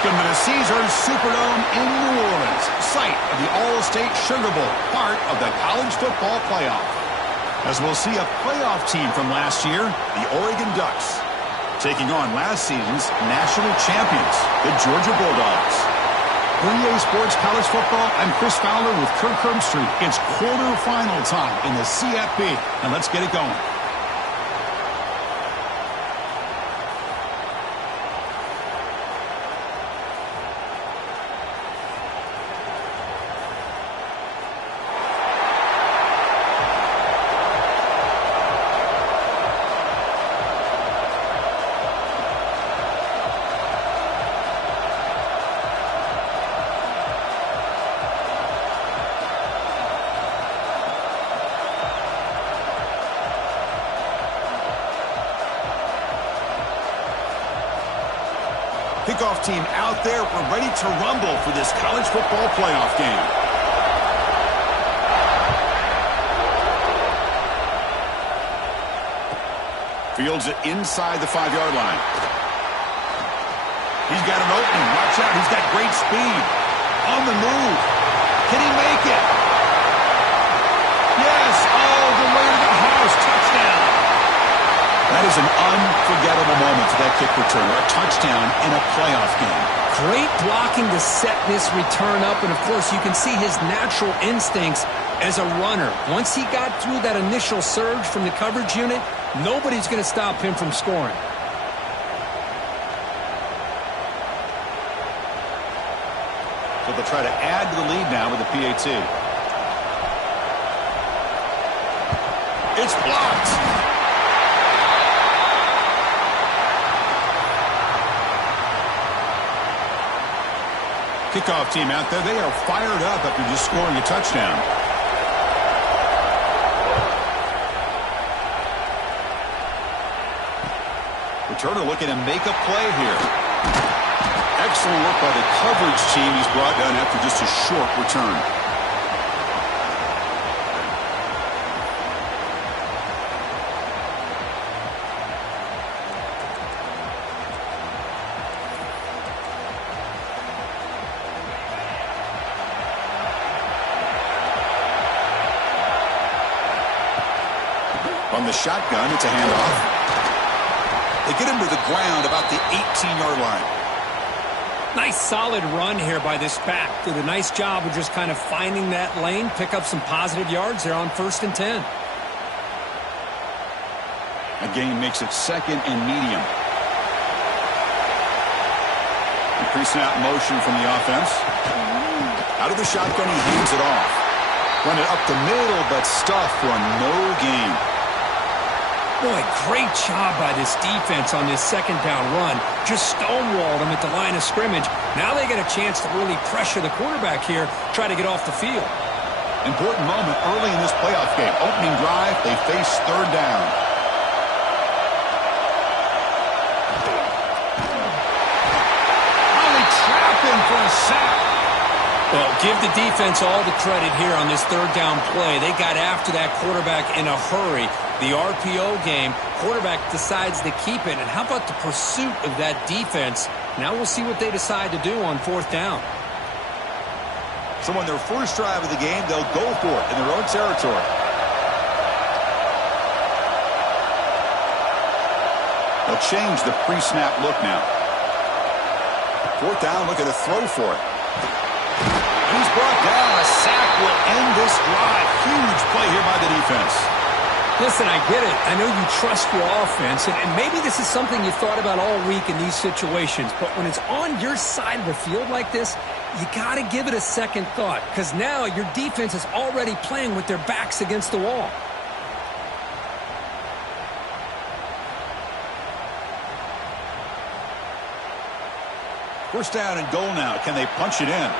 Welcome to the Caesars Superdome in New Orleans, site of the All-State Sugar Bowl, part of the college football playoff. As we'll see a playoff team from last year, the Oregon Ducks, taking on last season's national champions, the Georgia Bulldogs. For EA Sports College Football, I'm Chris Fowler with Kirk Herbstreit. It's quarterfinal time in the CFB, and let's get it going. Kickoff team out there. We're ready to rumble for this college football playoff game. Fields it inside the 5-yard line. He's got an opening. Watch out. He's got great speed. On the move. Can he make it? Yes. Oh, the way to the house. Touchdown. That is an unforgettable moment for that kick return, or a touchdown in a playoff game. Great blocking to set this return up, and of course you can see his natural instincts as a runner. Once he got through that initial surge from the coverage unit, nobody's going to stop him from scoring. So they'll try to add to the lead now with the PAT. It's blocked. Kickoff team out there, they are fired up after just scoring a touchdown. Returner looking to make a play here. Excellent work by the coverage team. He's brought down after just a short return. From the shotgun, it's a handoff. They get him to the ground about the 18-yard line. Nice solid run here by this back. Did a nice job of just kind of finding that lane, pick up some positive yards there on 1st and 10. A gain makes it 2nd and medium. The pre-snap motion from the offense. Out of the shotgun, he hands it off. Run it up the middle, but stuffed for no gain. Boy, great job by this defense on this 2nd down run. Just stonewalled him at the line of scrimmage. Now they get a chance to really pressure the quarterback here, try to get off the field. Important moment early in this playoff game. Opening drive, they face 3rd down. Oh, they trap him for a sack. Well, give the defense all the credit here on this 3rd down play. They got after that quarterback in a hurry. The RPO game, quarterback decides to keep it. And how about the pursuit of that defense? Now we'll see what they decide to do on 4th down. So on their first drive of the game, they'll go for it in their own territory. They'll change the pre-snap look now. 4th down, look at a throw for it. He's brought down. A sack will end this drive. Huge play here by the defense. Listen, I get it. I know you trust your offense, and maybe this is something you thought about all week in these situations, but when it's on your side of the field like this, you got to give it a second thought, because now your defense is already playing with their backs against the wall. First down and goal now. Can they punch it in?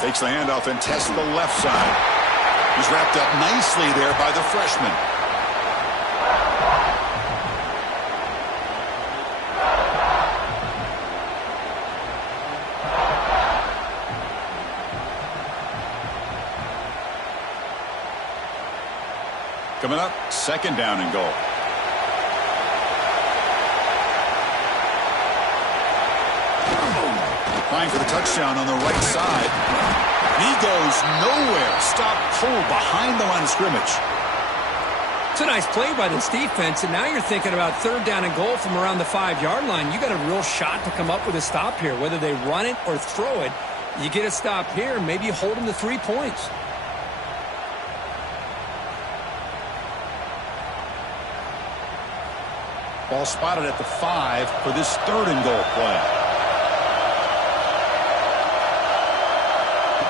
Takes the handoff and tests the left side. He's wrapped up nicely there by the freshman. Coming up, 2nd down and goal. Trying for the touchdown on the right side. He goes nowhere. Stopped cold behind the line of scrimmage. It's a nice play by this defense, and now you're thinking about 3rd down and goal from around the 5-yard line. You got a real shot to come up with a stop here. Whether they run it or throw it, you get a stop here, maybe you hold them to 3 points. Ball spotted at the 5 for this 3rd and goal play.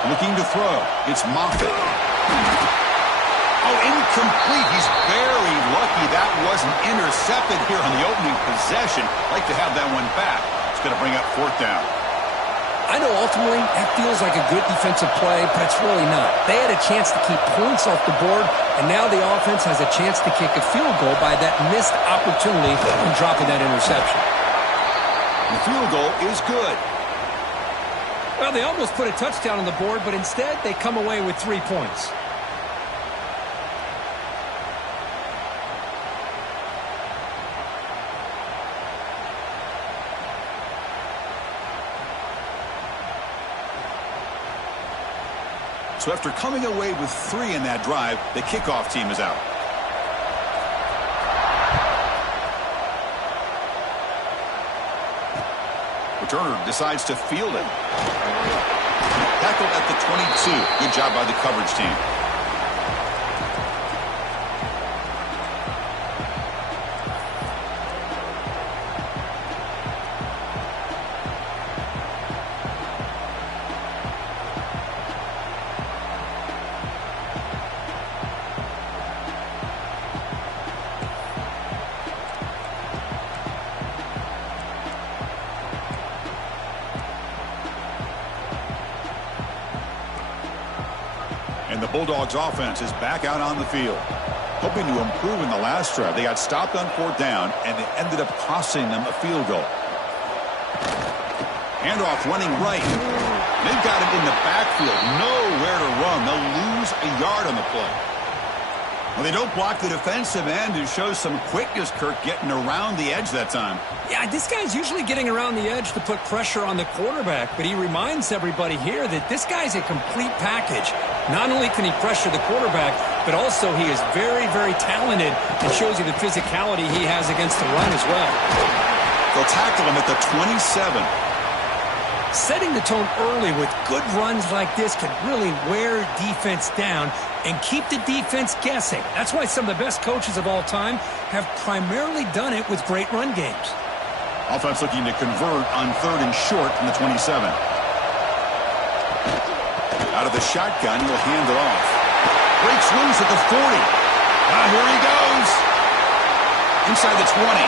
Looking to throw. It's Moffitt. Oh, incomplete. He's very lucky that wasn't intercepted here on the opening possession. Like to have that one back. It's going to bring up 4th down. I know ultimately that feels like a good defensive play, but it's really not. They had a chance to keep points off the board, and now the offense has a chance to kick a field goal by that missed opportunity and dropping that interception. The field goal is good. Well, they almost put a touchdown on the board, but instead they come away with 3 points. So after coming away with 3 in that drive, the kickoff team is out. Returner decides to field it. Tackled at the 22. Good job by the coverage team. And the Bulldogs offense is back out on the field. Hoping to improve in the last drive. They got stopped on 4th down, and it ended up costing them a field goal. Handoff running right. They've got him in the backfield. Nowhere to run. They'll lose a yard on the play. Well, they don't block the defensive end, who shows some quickness, Kirk, getting around the edge that time. Yeah, this guy's usually getting around the edge to put pressure on the quarterback, but he reminds everybody here that this guy's a complete package. Not only can he pressure the quarterback, but also he is very, very talented and shows you the physicality he has against the run as well. They'll tackle him at the 27. Setting the tone early with good runs like this can really wear defense down and keep the defense guessing. That's why some of the best coaches of all time have primarily done it with great run games. Offense looking to convert on 3rd and short from the 27. Out of the shotgun, he'll hand it off. Breaks loose at the 40. Here he goes. Inside the 20.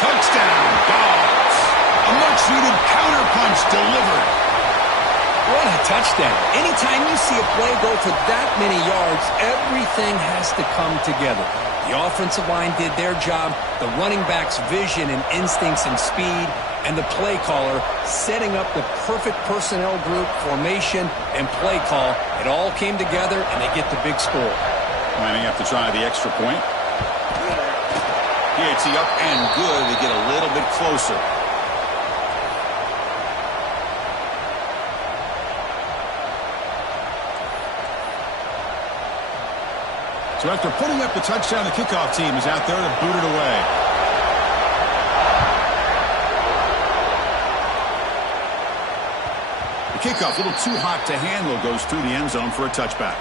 Touchdown, Dogs. A much-needed counterpunch delivered. What a touchdown. Anytime you see a play go for that many yards, everything has to come together. The offensive line did their job, the running back's vision and instincts and speed, and the play caller setting up the perfect personnel group, formation, and play call. It all came together, and they get the big score. Lining up to try the extra point. It's up and good. They get a little bit closer. So after putting up the touchdown, the kickoff team is out there to boot it away. The kickoff, a little too hot to handle, goes through the end zone for a touchback.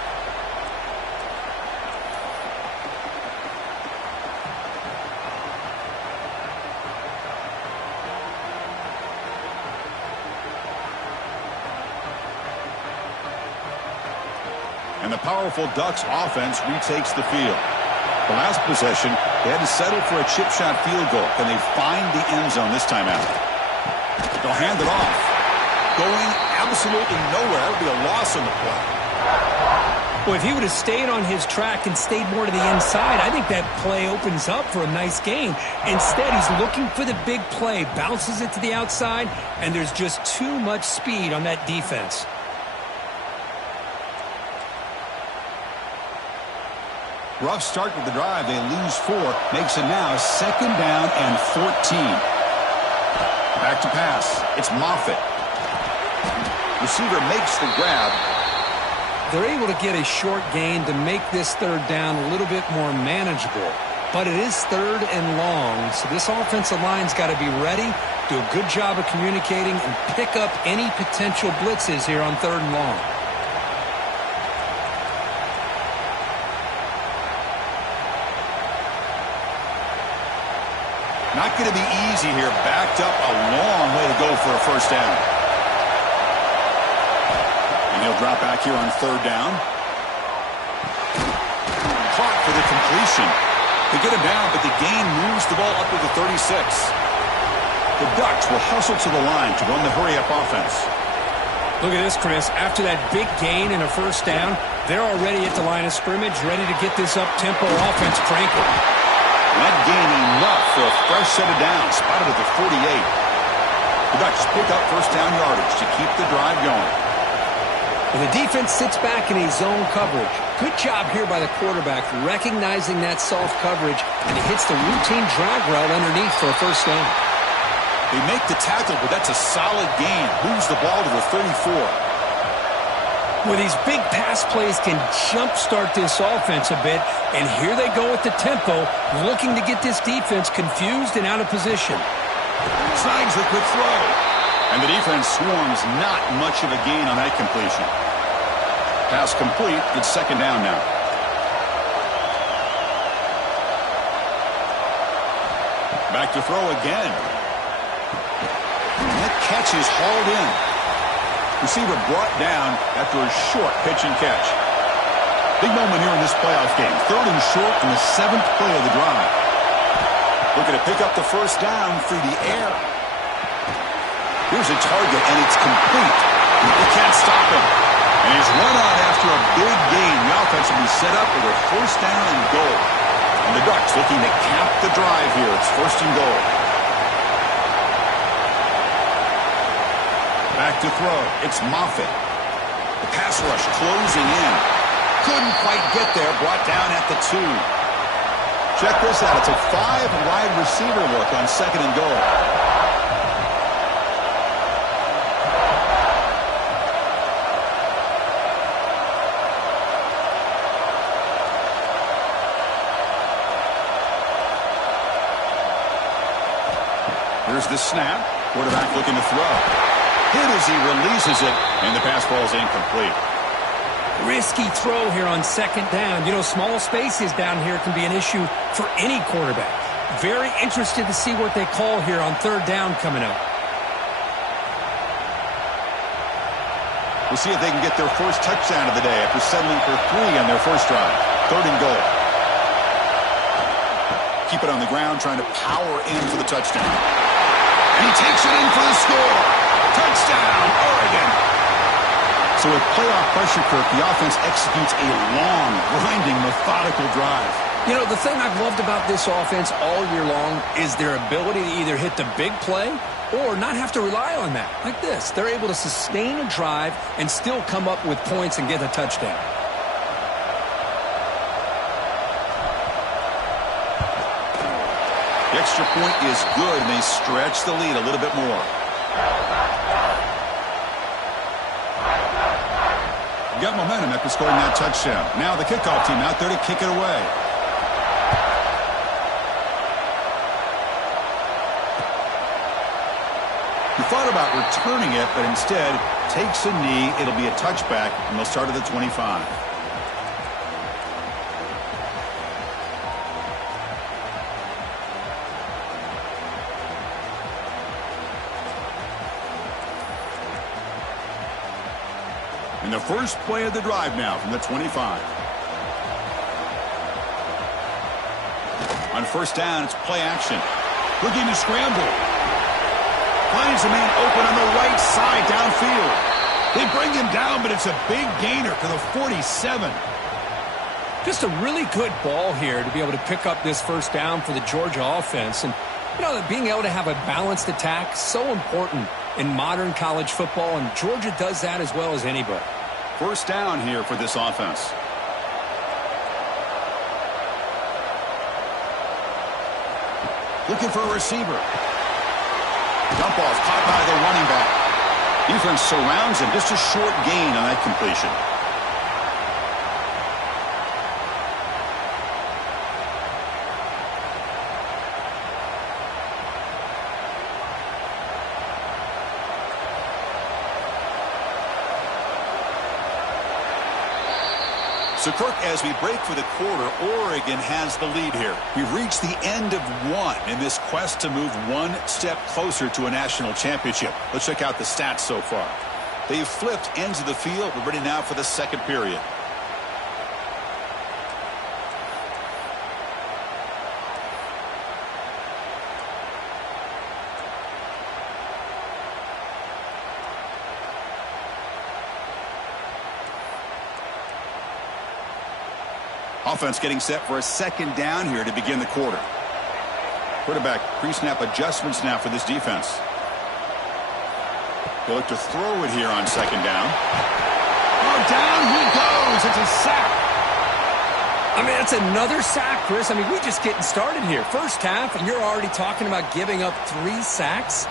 And the powerful Ducks offense retakes the field. The last possession, they had to settle for a chip shot field goal. Can they find the end zone this time out? They'll hand it off. Going absolutely nowhere. That'll be a loss on the play. Well, if he would have stayed on his track and stayed more to the inside, I think that play opens up for a nice gain. Instead, he's looking for the big play, bounces it to the outside, and there's just too much speed on that defense. Rough start with the drive. They lose 4. Makes it now 2nd down and 14. Back to pass. It's Moffitt. Receiver makes the grab. They're able to get a short gain to make this third down a little bit more manageable. But it is third and long, so this offensive line's got to be ready, do a good job of communicating, and pick up any potential blitzes here on third and long. Not going to be easy here. Backed up a long way to go for a first down. And he'll drop back here on third down. Caught for the completion. They get him down, but the gain moves the ball up to the 36. The Ducks will hustle to the line to run the hurry-up offense. Look at this, Chris. After that big gain and a first down, they're already at the line of scrimmage, ready to get this up-tempo offense cranking. That gain enough for a fresh set of downs, spotted at the 48. The Ducks pick up first down yardage to keep the drive going. Well, the defense sits back in a zone coverage. Good job here by the quarterback, recognizing that soft coverage, and he hits the routine drag route underneath for a first down. They make the tackle, but that's a solid gain. Moves the ball to the 34. Well, these big pass plays can jumpstart this offense a bit, and here they go with the tempo, looking to get this defense confused and out of position. Snags the quick throw. And the defense swarms not much of a gain on that completion. Pass complete. It's second down now. Back to throw again. And that catch is hauled in. Receiver brought down after a short pitch and catch. Big moment here in this playoff game. Third and short in the 7th play of the drive. Looking to pick up the first down through the air. Here's a target, and it's complete. They can't stop him. And he's run on after a big gain. The offense will be set up with a first down and goal. And the Ducks looking to cap the drive here. It's first and goal. Back to throw. It's Moffitt. The pass rush closing in. Couldn't quite get there. Brought down at the 2. Check this out. It's a 5-wide receiver look on second and goal. Here's the snap. Quarterback looking to throw. Hit as he releases it, and the pass ball is incomplete. Risky throw here on second down. You know, small spaces down here can be an issue for any quarterback. Very interested to see what they call here on third down coming up. We'll see if they can get their first touchdown of the day after settling for 3 on their first drive. Third and goal. Keep it on the ground, trying to power in for the touchdown. And he takes it in for the score. Touchdown, Oregon. So with playoff pressure, Kirk, the offense executes a long, grinding, methodical drive. You know, the thing I've loved about this offense all year long is their ability to either hit the big play or not have to rely on that. Like this, they're able to sustain a drive and still come up with points and get a touchdown. The extra point is good, and they stretch the lead a little bit more. Got momentum after scoring that touchdown. Now the kickoff team out there to kick it away. He thought about returning it, but instead takes a knee. It'll be a touchback, and they'll start at the 25. And the first play of the drive now from the 25. On first down, it's play action. Looking to scramble. Finds a man open on the right side downfield. They bring him down, but it's a big gainer to the 47. Just a really good ball here to be able to pick up this first down for the Georgia offense. And, you know, being able to have a balanced attack, so important in modern college football, and Georgia does that as well as anybody. First down here for this offense. Looking for a receiver. Dump off caught by the running back. Defense surrounds him. Just a short gain on that completion. So, Kirk, as we break for the quarter, Oregon has the lead here. We've reached the end of one in this quest to move one step closer to a national championship. Let's check out the stats so far. They've flipped ends of the field. We're ready now for the second period. Offense getting set for a second down here to begin the quarter. Quarterback pre-snap adjustments now for this defense. They'll look to throw it here on second down. Oh, down he goes. It's a sack. I mean, that's another sack, Chris. I mean, we're just getting started here. First half, and you're already talking about giving up 3 sacks.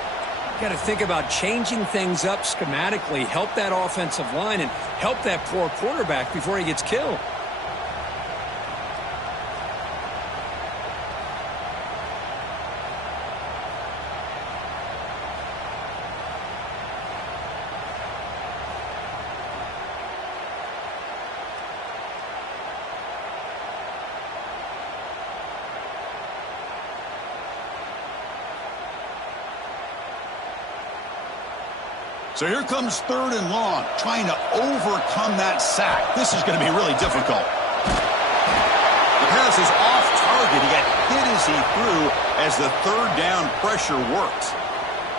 You got to think about changing things up schematically, help that offensive line, and help that poor quarterback before he gets killed. So here comes 3rd and long, trying to overcome that sack. This is going to be really difficult. The pass is off target. He got hit as he threw as the 3rd down pressure worked.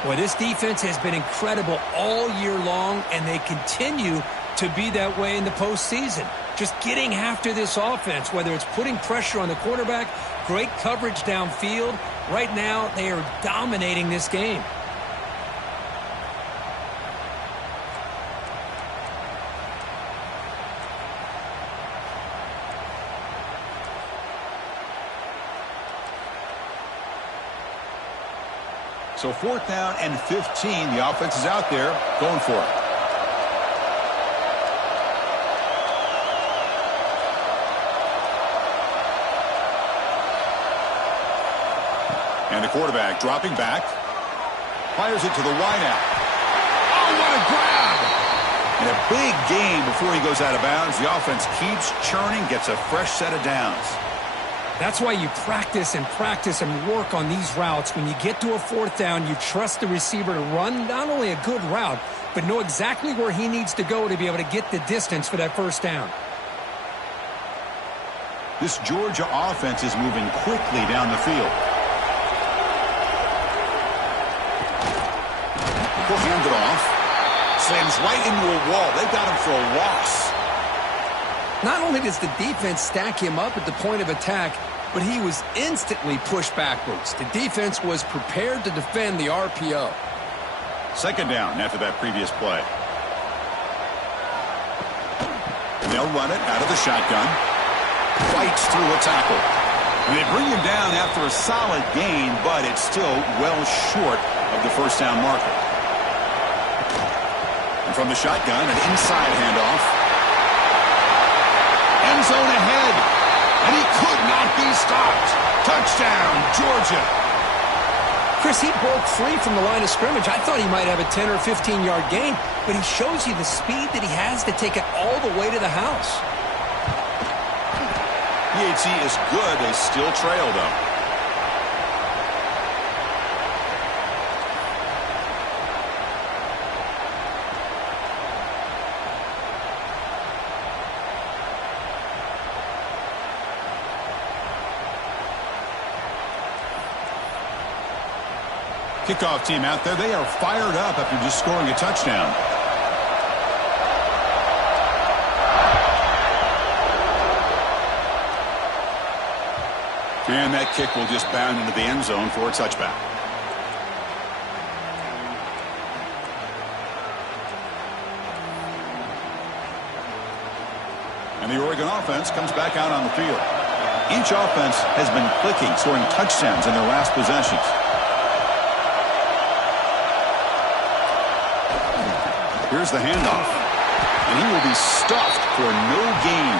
Well, this defense has been incredible all year long, and they continue to be that way in the postseason. Just getting after this offense, whether it's putting pressure on the quarterback, great coverage downfield. Right now, they are dominating this game. So 4th down and 15. The offense is out there going for it. And the quarterback dropping back. Fires it to the wideout. Oh, what a grab! And a big gain before he goes out of bounds. The offense keeps churning, gets a fresh set of downs. That's why you practice and work on these routes. When you get to a 4th down, you trust the receiver to run not only a good route, but know exactly where he needs to go to be able to get the distance for that 1st down. This Georgia offense is moving quickly down the field. He'll hand it off. Slams right into a wall. They've got him for a loss. Not only does the defense stack him up at the point of attack, but he was instantly pushed backwards. The defense was prepared to defend the RPO. 2nd down after that previous play. And they'll run it out of the shotgun. Fights through a tackle. And they bring him down after a solid gain, but it's still well short of the 1st down marker. And from the shotgun, an inside handoff. End zone ahead, and he could not be stopped. Touchdown, Georgia. Chris, he broke free from the line of scrimmage. I thought he might have a 10 or 15-yard gain, but he shows you the speed that he has to take it all the way to the house. PAT is good. They still trail, though. Kickoff team out there. They are fired up after just scoring a touchdown. And that kick will just bound into the end zone for a touchback. And the Oregon offense comes back out on the field. Each offense has been clicking, scoring touchdowns in their last possessions. Here's the handoff. And he will be stuffed for no gain.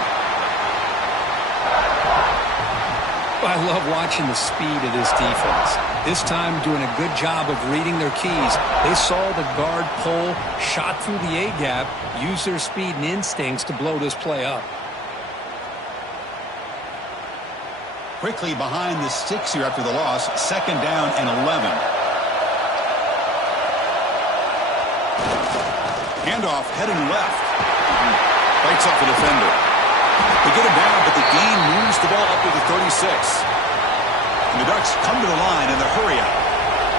I love watching the speed of this defense. This time doing a good job of reading their keys. They saw the guard pull, shot through the A-gap, used their speed and instincts to blow this play up. Quickly behind the sticks here after the loss. 2nd down and 11. Handoff heading left. Bites off the defender. They get him down, but the gain moves the ball up to the 36. And the Ducks come to the line in the hurry out.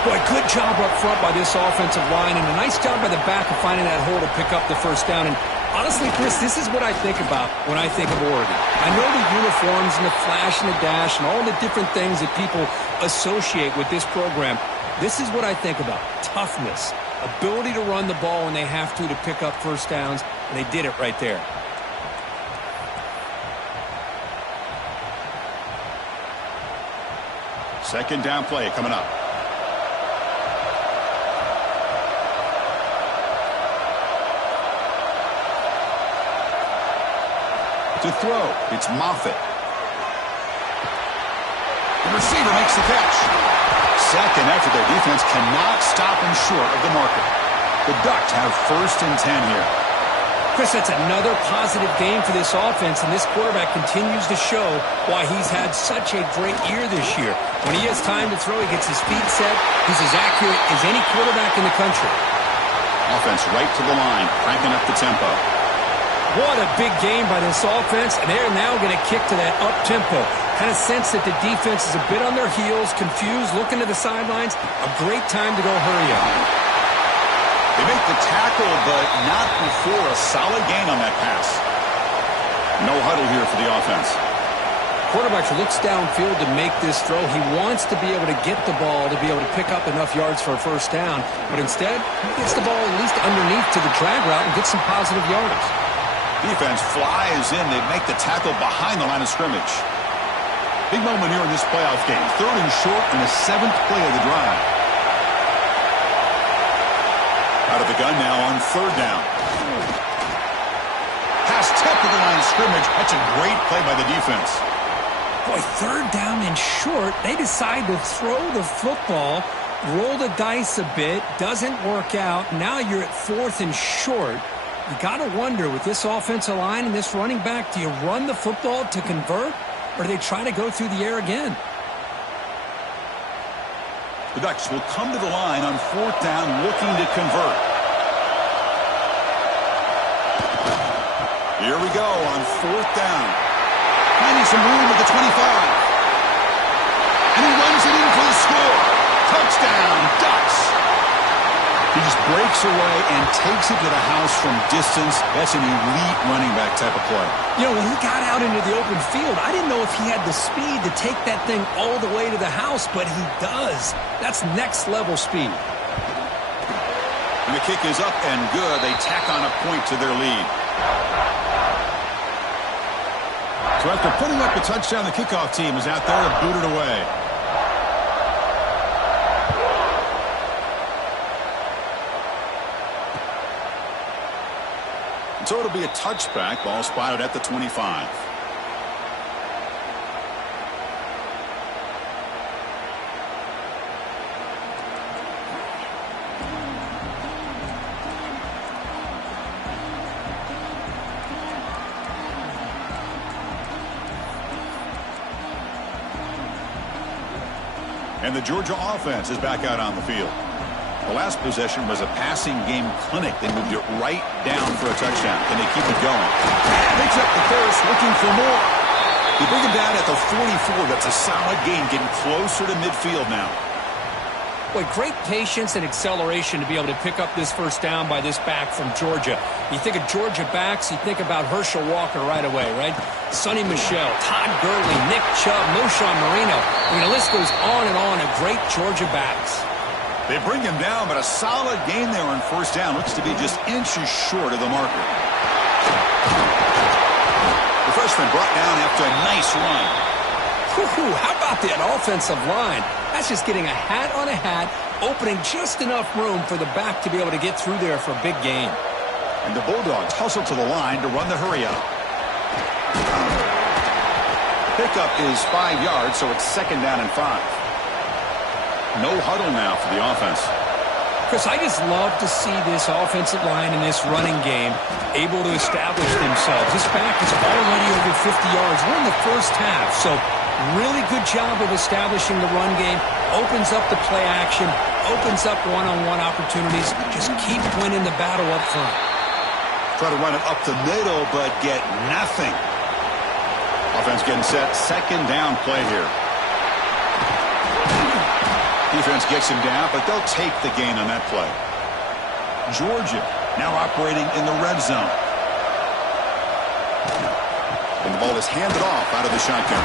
Boy, good job up front by this offensive line, and a nice job by the back of finding that hole to pick up the first down. And honestly, Chris, this is what I think about when I think of Oregon. I know the uniforms and the flash and the dash and all the different things that people associate with this program. This is what I think about. Toughness, ability to run the ball when they have to pick up first downs, and they did it right there. Second down play coming up. To throw, it's Moffitt. The receiver makes the catch. Second after their defense cannot stop him short of the marker. The Ducks have 1st and 10 here. Chris, that's another positive game for this offense, and this quarterback continues to show why he's had such a great year this year. When he has time to throw, he gets his feet set. He's as accurate as any quarterback in the country. Offense right to the line, cranking up the tempo. What a big game by this offense, and they're now going to kick to that up-tempo. Kind of sense that the defense is a bit on their heels, confused, looking to the sidelines. A great time to go hurry up. They make the tackle, but not before a solid gain on that pass. No huddle here for the offense. Quarterback looks downfield to make this throw. He wants to be able to get the ball to be able to pick up enough yards for a first down, but instead, he gets the ball at least underneath to the drag route and gets some positive yards. Defense flies in. They make the tackle behind the line of scrimmage. Big moment here in this playoff game. 3rd and short in the 7th play of the drive. Out of the gun now on 3rd down. Pass tipped to the line of scrimmage. That's a great play by the defense. Boy, 3rd down and short. They decide to throw the football, roll the dice a bit. Doesn't work out. Now you're at 4th and short. You got to wonder, with this offensive line and this running back, do you run the football to convert, or do they try to go through the air again? The Ducks will come to the line on 4th down, looking to convert. Here we go on 4th down. Finding some room at the 25. And he runs it in for the score. Touchdown, Ducks. He just breaks away and takes it to the house from distance. That's an elite running back type of play. You know, when he got out into the open field, I didn't know if he had the speed to take that thing all the way to the house, but he does. That's next-level speed. And the kick is up and good. They tack on a point to their lead. So after putting up a touchdown, the kickoff team is out there to boot it away. So it'll be a touchback. Ball spotted at the 25. And the Georgia offense is back out on the field. The last possession was a passing game clinic. They moved it right down for a touchdown. Can they keep it going? Picks up the first, looking for more. They bring him down at the 44. That's a solid gain, getting closer to midfield now. Boy, great patience and acceleration to be able to pick up this first down by this back from Georgia. You think of Georgia backs, you think about Herschel Walker right away, right? Sonny Michel, Todd Gurley, Nick Chubb, Moshawn Marino. I mean, the list goes on and on of great Georgia backs. They bring him down, but a solid gain there on first down. Looks to be just inches short of the marker. The freshman brought down after a nice run. Whew, how about that offensive line? That's just getting a hat on a hat, opening just enough room for the back to be able to get through there for a big gain. And the Bulldogs hustle to the line to run the hurry up. Pickup is 5 yards, so it's 2nd down and 5. No huddle now for the offense. Chris, I just love to see this offensive line and this running game able to establish themselves. This back is already over 50 yards. We're in the first half, so really good job of establishing the run game. Opens up the play action, opens up one-on-one opportunities. Just keep winning the battle up front. Try to run it up the middle, but get nothing. Offense getting set. 2nd down play here. Defense gets him down, but they'll take the gain on that play. Georgia now operating in the red zone. And the ball is handed off out of the shotgun.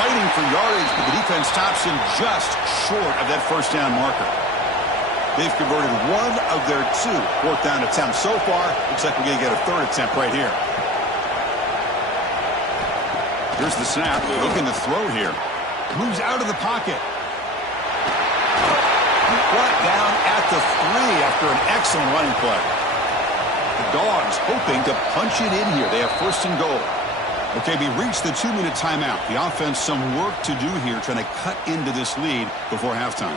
Fighting for yardage, but the defense stops him just short of that 1st down marker. They've converted 1 of their 2 4th down attempts so far. Looks like we're going to get a 3rd attempt right here. Here's the snap. Looking to throw here. Moves out of the pocket. Brought down at the 3 after an excellent running play. The Dogs hoping to punch it in here. They have 1st and goal. Okay, we reached the 2-minute timeout. The offense some work to do here, trying to cut into this lead before halftime.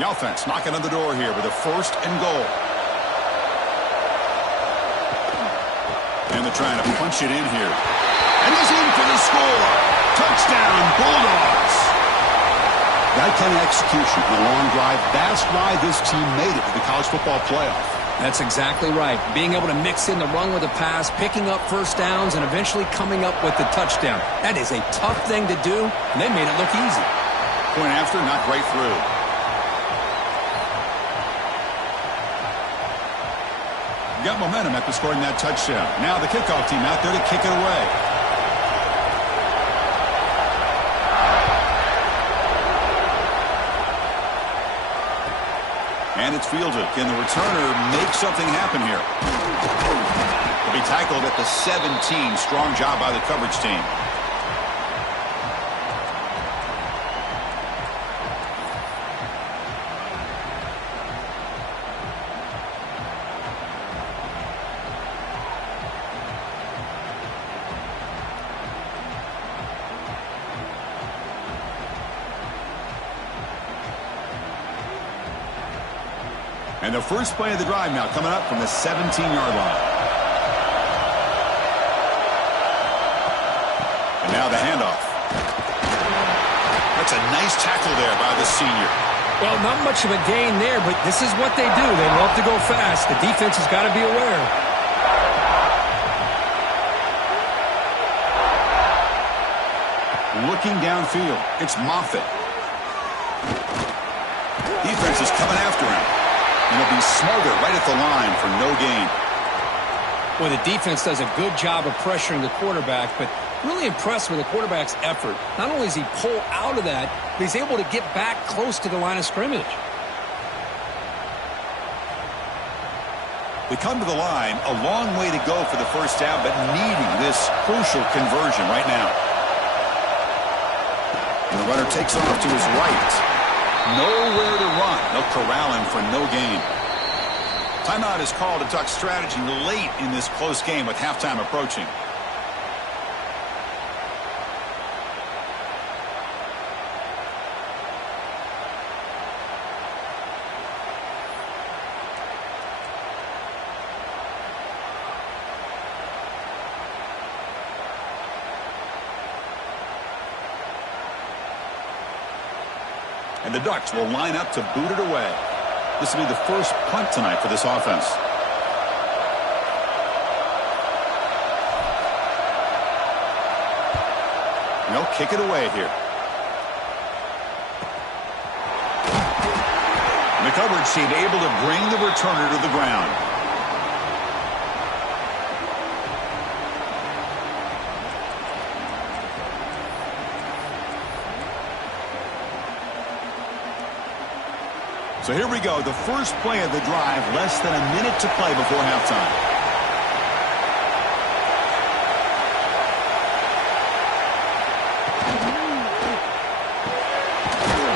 The offense knocking on the door here with a 1st and goal. And they're trying to punch it in here. And he's in for the score. Touchdown, Bulldogs. That kind of execution on a long drive, that's why this team made it to the college football playoff. That's exactly right. Being able to mix in the run with the pass, picking up 1st downs, and eventually coming up with the touchdown. That is a tough thing to do, and they made it look easy. Point after, not right through. Got momentum after scoring that touchdown. Now the kickoff team out there to kick it away. And it's fielded. Can the returner make something happen here? He'll be tackled at the 17. Strong job by the coverage team. And the first play of the drive now coming up from the 17-yard line. And now the handoff. That's a nice tackle there by the senior. Well, not much of a gain there, but this is what they do. They love to go fast. The defense has got to be aware. Looking downfield, it's Moffitt. Defense is coming after him. And he'll be smarter right at the line for no gain. Well, the defense does a good job of pressuring the quarterback, but really impressed with the quarterback's effort. Not only does he pull out of that, but he's able to get back close to the line of scrimmage. They come to the line, a long way to go for the 1st down, but needing this crucial conversion right now. And the runner takes off to his right. Nowhere to run. They'll corral him for no gain. Timeout is called to talk strategy late in this close game with halftime approaching. And the Ducks will line up to boot it away. This will be the first punt tonight for this offense. And they'll kick it away here. And the coverage team able to bring the returner to the ground. So here we go, the first play of the drive, less than a minute to play before halftime.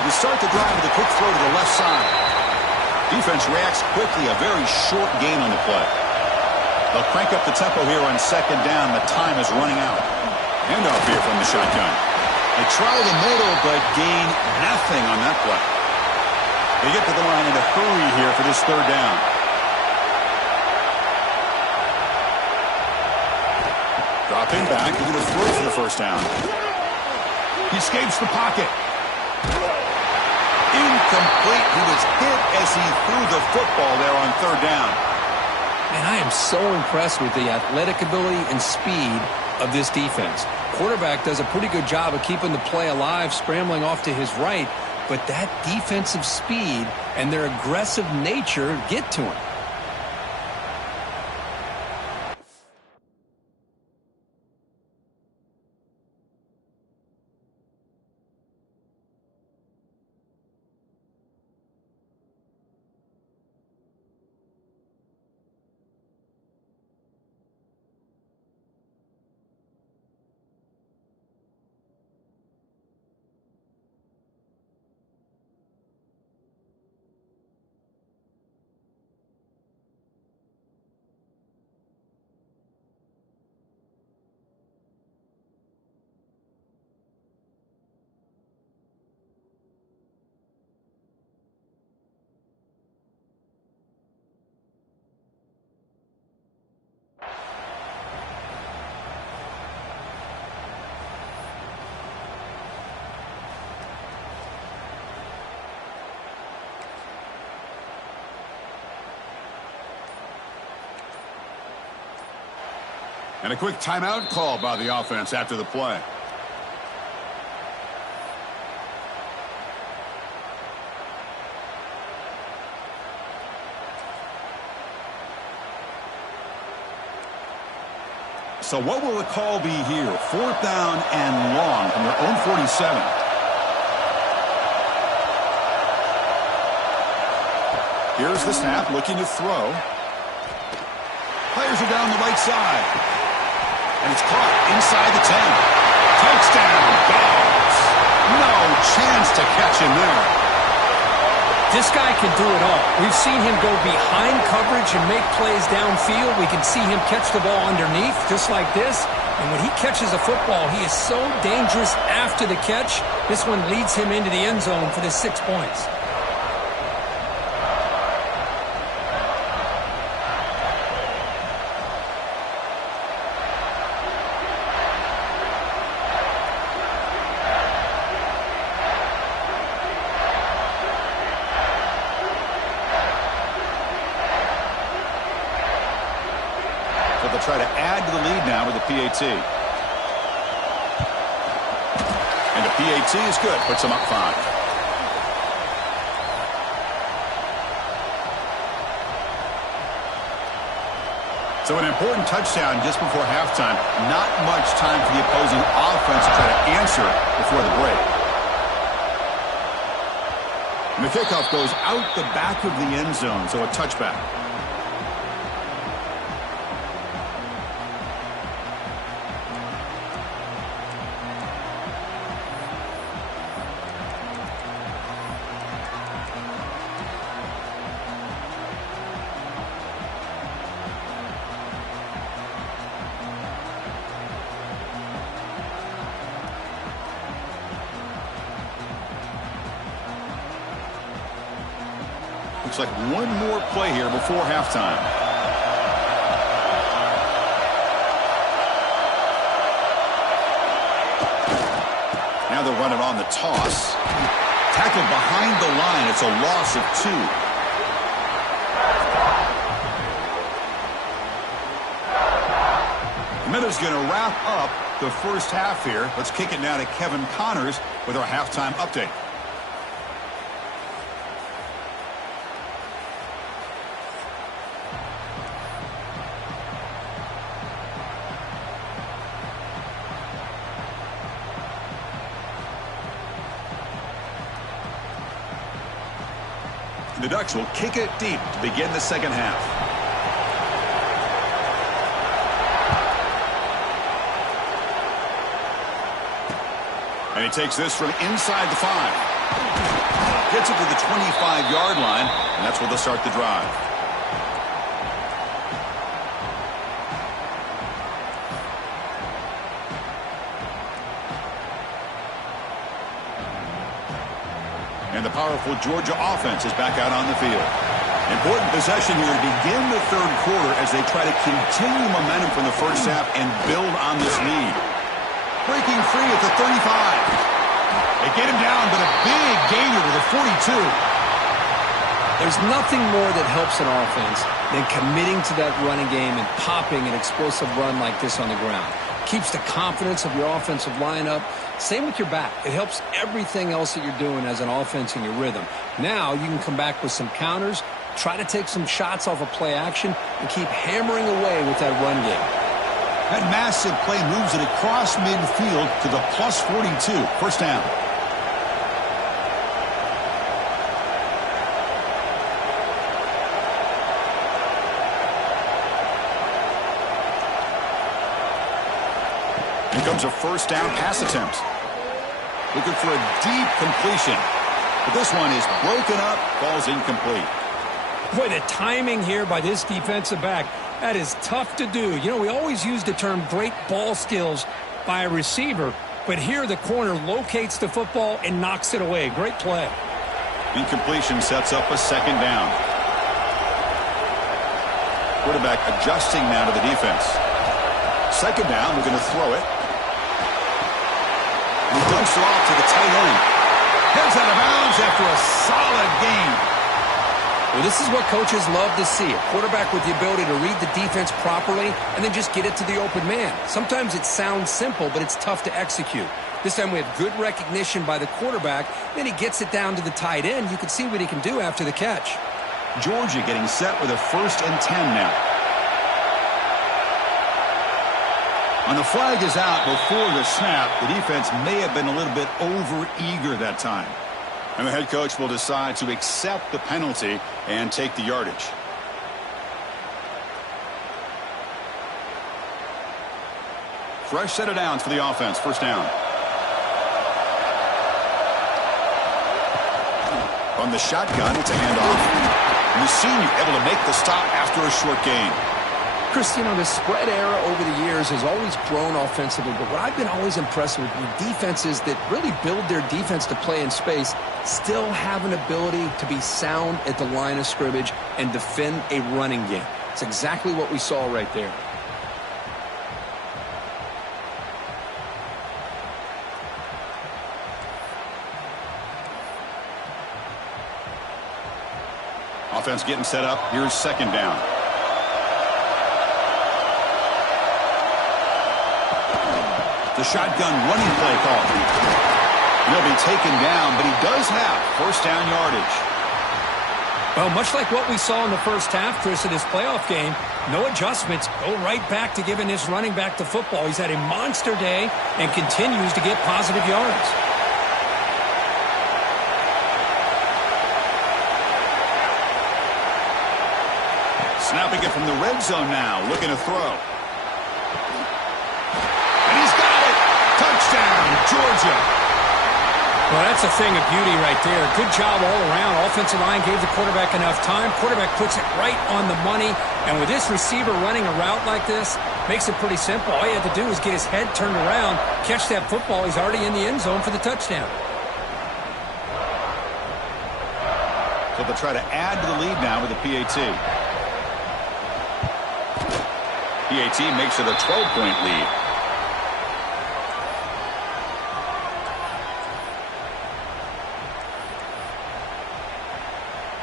We start the drive with a quick throw to the left side. Defense reacts quickly. A very short gain on the play. They'll crank up the tempo here on second down. The time is running out. Handoff here from the shotgun. They try the middle, but gain nothing on that play. They get to the line in a hurry here for this third down. Dropping back, he's going to throw for the first down. He escapes the pocket. Incomplete. He was hit as he threw the football there on third down. And I am so impressed with the athletic ability and speed of this defense. Quarterback does a pretty good job of keeping the play alive, scrambling off to his right, but that defensive speed and their aggressive nature get to him. And a quick timeout call by the offense after the play. So what will the call be here? Fourth down and long from their own 47. Here's the snap, looking to throw. Players are down the right side. And it's caught inside the 10. Touchdown, Dogs. No chance to catch him there. This guy can do it all. We've seen him go behind coverage and make plays downfield. We can see him catch the ball underneath, just like this. And when he catches a football, he is so dangerous after the catch. This one leads him into the end zone for the 6 points. They'll try to add to the lead now with the PAT. And the PAT is good. Puts them up 5. So an important touchdown just before halftime. Not much time for the opposing offense to try to answer before the break. And the kickoff goes out the back of the end zone, so a touchback. Looks like one more play here before halftime. Now they'll run it on the toss. Tackled behind the line. It's a loss of 2. Minutes going to wrap up the first half here. Let's kick it now to Kevin Connors with our halftime update. The Ducks will kick it deep to begin the second half. And he takes this from inside the 5. Gets it to the 25-yard line, and that's where they'll start the drive. And the powerful Georgia offense is back out on the field. Important possession here to begin the third quarter as they try to continue momentum from the first half and build on this lead. Breaking free at the 35. They get him down, but a big gainer to the 42. There's nothing more that helps an offense than committing to that running game and popping an explosive run like this on the ground. Keeps the confidence of your offensive lineup. Same with your back. It helps everything else that you're doing as an offense in your rhythm. Now you can come back with some counters, try to take some shots off of play action, and keep hammering away with that run game. That massive play moves it across midfield to the plus 42. First down. Here comes a first down pass attempt. Looking for a deep completion. But this one is broken up, falls incomplete. Boy, the timing here by this defensive back, that is tough to do. You know, we always use the term great ball skills by a receiver, but here the corner locates the football and knocks it away. Great play. Incompletion sets up a second down. Quarterback adjusting now to the defense. Second down, we're going to throw it. And he dumps it off to the tight end. Heads out of bounds after a solid gain. Well, this is what coaches love to see. A quarterback with the ability to read the defense properly and then just get it to the open man. Sometimes it sounds simple, but it's tough to execute. This time we have good recognition by the quarterback. Then he gets it down to the tight end. You can see what he can do after the catch. Georgia getting set with a 1st and 10 now. When the flag is out before the snap, the defense may have been a little bit over-eager that time. And the head coach will decide to accept the penalty and take the yardage. Fresh set of downs for the offense. First down. From the shotgun, it's a handoff. And the senior able to make the stop after a short gain. Chris, you know, the spread era over the years has always grown offensively, but what I've been always impressed with defenses that really build their defense to play in space still have an ability to be sound at the line of scrimmage and defend a running game. It's exactly what we saw right there. Offense getting set up. Here's second down. The shotgun running play call. He'll be taken down, but he does have first down yardage. Well, much like what we saw in the first half, Chris, in this playoff game, no adjustments. Go right back to giving this running back the football. He's had a monster day and continues to get positive yards. Snapping it from the red zone now, looking to throw. And he's got it! Touchdown, Georgia! Well, that's a thing of beauty right there. Good job all around. Offensive line gave the quarterback enough time. Quarterback puts it right on the money. And with this receiver running a route like this, makes it pretty simple. All you have to do is get his head turned around, catch that football. He's already in the end zone for the touchdown. So they'll try to add to the lead now with the PAT. PAT makes it a 12-point lead.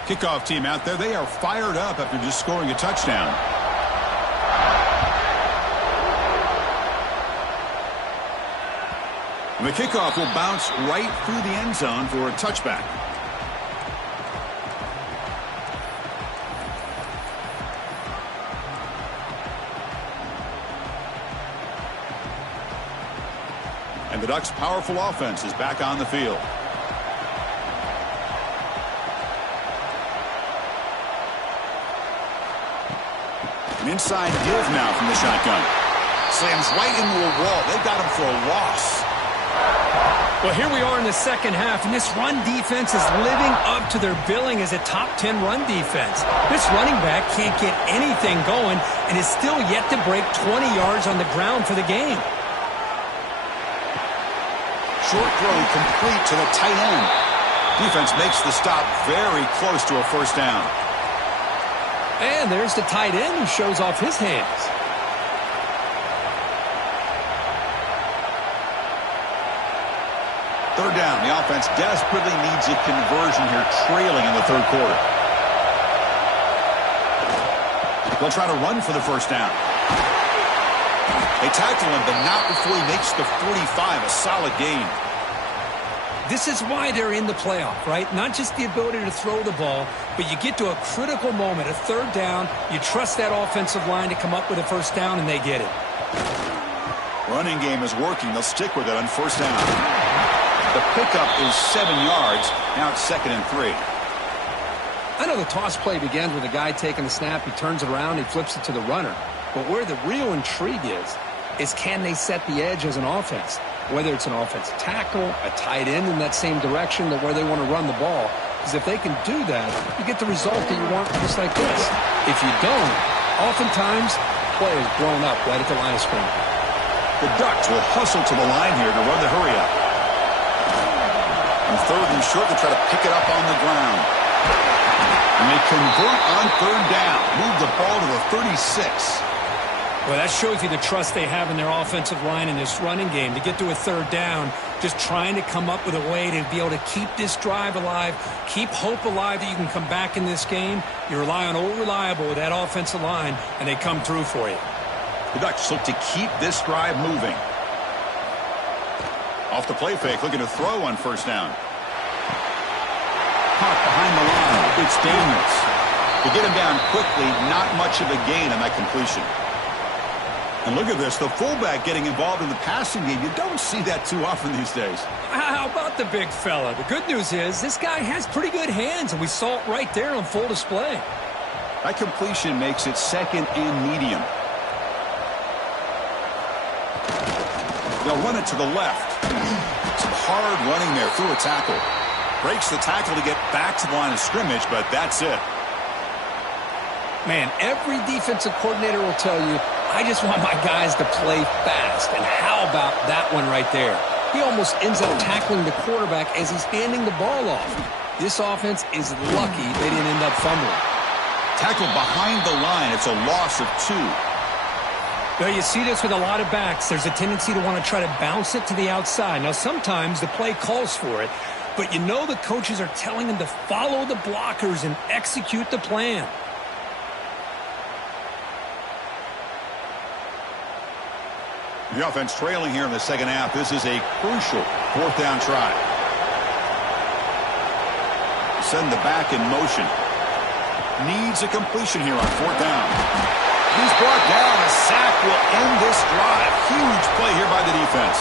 Kickoff team out there, they are fired up after just scoring a touchdown. And the kickoff will bounce right through the end zone for a touchback. And the Ducks' powerful offense is back on the field. An inside give now from the shotgun. Slams right into a wall. They got him for a loss. Well, here we are in the second half, and this run defense is living up to their billing as a top 10 run defense. This running back can't get anything going and is still yet to break 20 yards on the ground for the game. Short throw complete to the tight end. Defense makes the stop very close to a first down. And there's the tight end who shows off his hands. Third down. The offense desperately needs a conversion here, trailing in the third quarter. They'll try to run for the first down. They tackle him, but not before he makes the 45, a solid gain. This is why they're in the playoff, right? Not just the ability to throw the ball, but you get to a critical moment, a third down, you trust that offensive line to come up with a first down, and they get it. Running game is working. They'll stick with it on first down. The pickup is 7 yards. Now it's 2nd and 3. I know the toss play begins with a guy taking the snap. He turns it around. He flips it to the runner. But where the real intrigue is can they set the edge as an offense? Whether it's an offensive tackle, a tight end in that same direction that where they want to run the ball. Because if they can do that, you get the result that you want just like this. If you don't, oftentimes, play is blown up right at the line of scrimmage. The Ducks will hustle to the line here to run the hurry up. And third and short, they try to pick it up on the ground. And they convert on third down. Move the ball to the 36. Well, that shows you the trust they have in their offensive line in this running game. To get to a third down, just trying to come up with a way to be able to keep this drive alive, keep hope alive that you can come back in this game. You rely on Old Reliable with that offensive line, and they come through for you. The Ducks look to keep this drive moving. Off the play fake, looking to throw on first down. Caught behind the line. It's Daniels. To get him down quickly, not much of a gain on that completion. And look at this, the fullback getting involved in the passing game. You don't see that too often these days. How about the big fella? The good news is this guy has pretty good hands, and we saw it right there on full display. That completion makes it 2nd and medium. They'll run it to the left. Some hard running there through a tackle. Breaks the tackle to get back to the line of scrimmage, but that's it. Man, every defensive coordinator will tell you, I just want my guys to play fast. And how about that one right there? He almost ends up tackling the quarterback as he's handing the ball off. This offense is lucky they didn't end up fumbling. Tackled behind the line. It's a loss of 2. Well, you see this with a lot of backs. There's a tendency to want to try to bounce it to the outside. Now, sometimes the play calls for it, but you know the coaches are telling them to follow the blockers and execute the plan. The offense trailing here in the second half. This is a crucial fourth down try. Send the back in motion. Needs a completion here on fourth down. He's brought down. A sack will end this drive. Huge play here by the defense.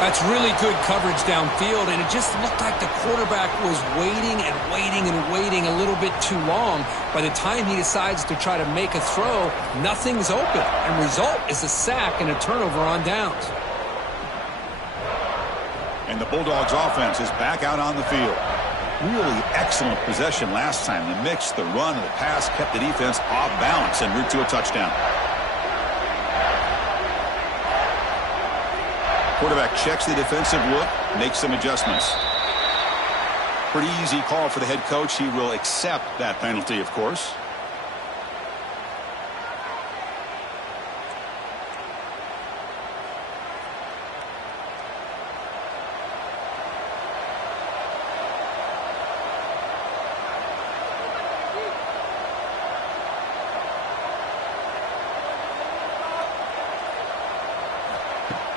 That's really good coverage downfield, and it just looked like the quarterback was waiting and waiting and waiting a little bit too long. By the time he decides to try to make a throw, nothing's open, and result is a sack and a turnover on downs. And the Bulldogs offense is back out on the field. Really excellent possession last time. The mix, the run, and the pass kept the defense off balance en route to a touchdown. Quarterback checks the defensive look, makes some adjustments. Pretty easy call for the head coach. He will accept that penalty, of course.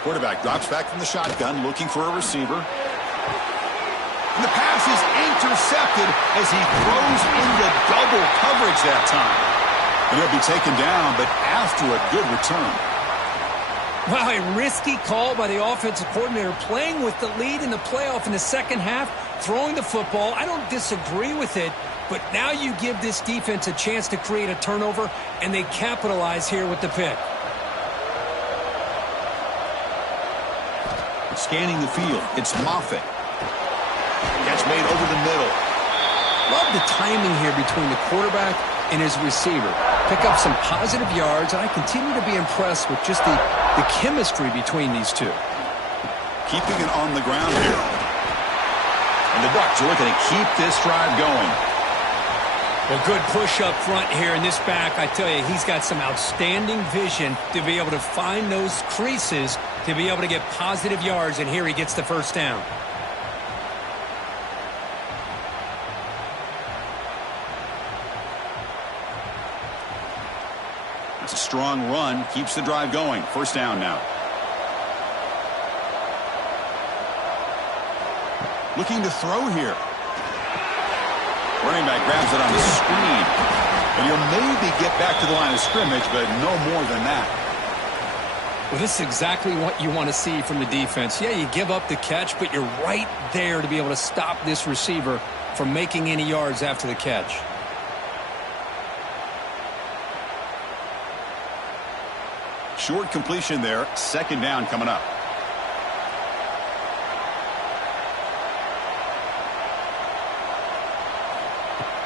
Quarterback drops back from the shotgun, looking for a receiver. And the pass is intercepted as he throws into double coverage that time. And he'll be taken down, but after a good return. Wow, a risky call by the offensive coordinator, playing with the lead in the playoff in the second half, throwing the football. I don't disagree with it, but now you give this defense a chance to create a turnover, and they capitalize here with the pick. scanning the field. It's Moffitt. Catch made over the middle. Love the timing here between the quarterback and his receiver. Pick up some positive yards, and I continue to be impressed with just the chemistry between these two. Keeping it on the ground here. And the Ducks are looking to keep this drive going. Well, good push up front here in this back. I tell you, he's got some outstanding vision to be able to find those creases to be able to get positive yards, and here he gets the first down. It's a strong run. Keeps the drive going. First down now. Looking to throw here. Running back grabs it on the screen. And he'll maybe get back to the line of scrimmage, but no more than that. Well, this is exactly what you want to see from the defense. Yeah, you give up the catch, but you're right there to be able to stop this receiver from making any yards after the catch. Short completion there. Second down coming up.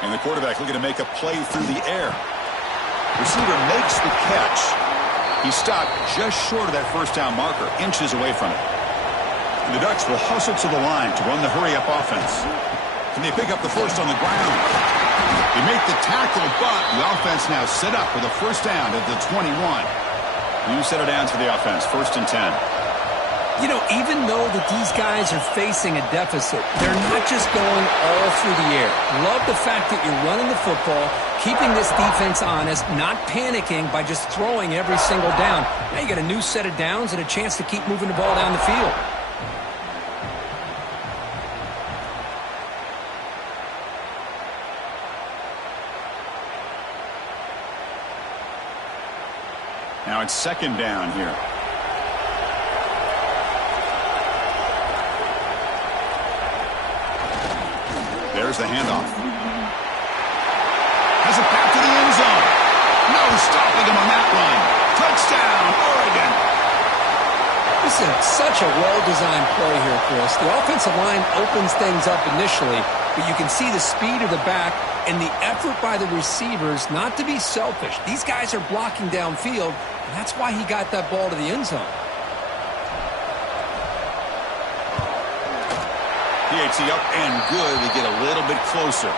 And the quarterback looking to make a play through the air. Receiver makes the catch. He stopped just short of that first down marker, inches away from it. And the Ducks will hustle to the line to run the hurry-up offense. Can they pick up the first on the ground? They make the tackle, but the offense now set up with a first down at the 21. New set of downs for the offense, 1st and 10. You know, even though that these guys are facing a deficit, they're not just going all through the air. Love the fact that you're running the football, keeping this defense honest, not panicking by just throwing every single down. Now you got a new set of downs and a chance to keep moving the ball down the field. Now it's second down here. There's the handoff. Has it back to the end zone. No stopping him on that run. Touchdown, Oregon. This is such a well-designed play here, Chris. The offensive line opens things up initially, but you can see the speed of the back and the effort by the receivers not to be selfish. These guys are blocking downfield, and that's why he got that ball to the end zone. PAT up and good. They get a little bit closer.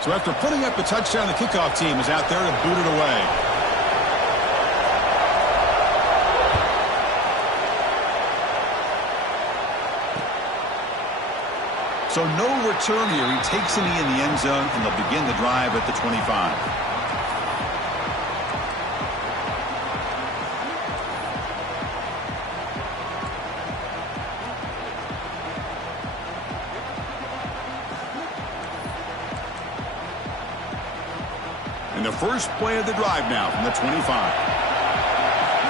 So after putting up a touchdown, the kickoff team is out there to boot it away. So no return here. He takes a knee in the end zone, and they'll begin the drive at the 25. And the first play of the drive now from the 25.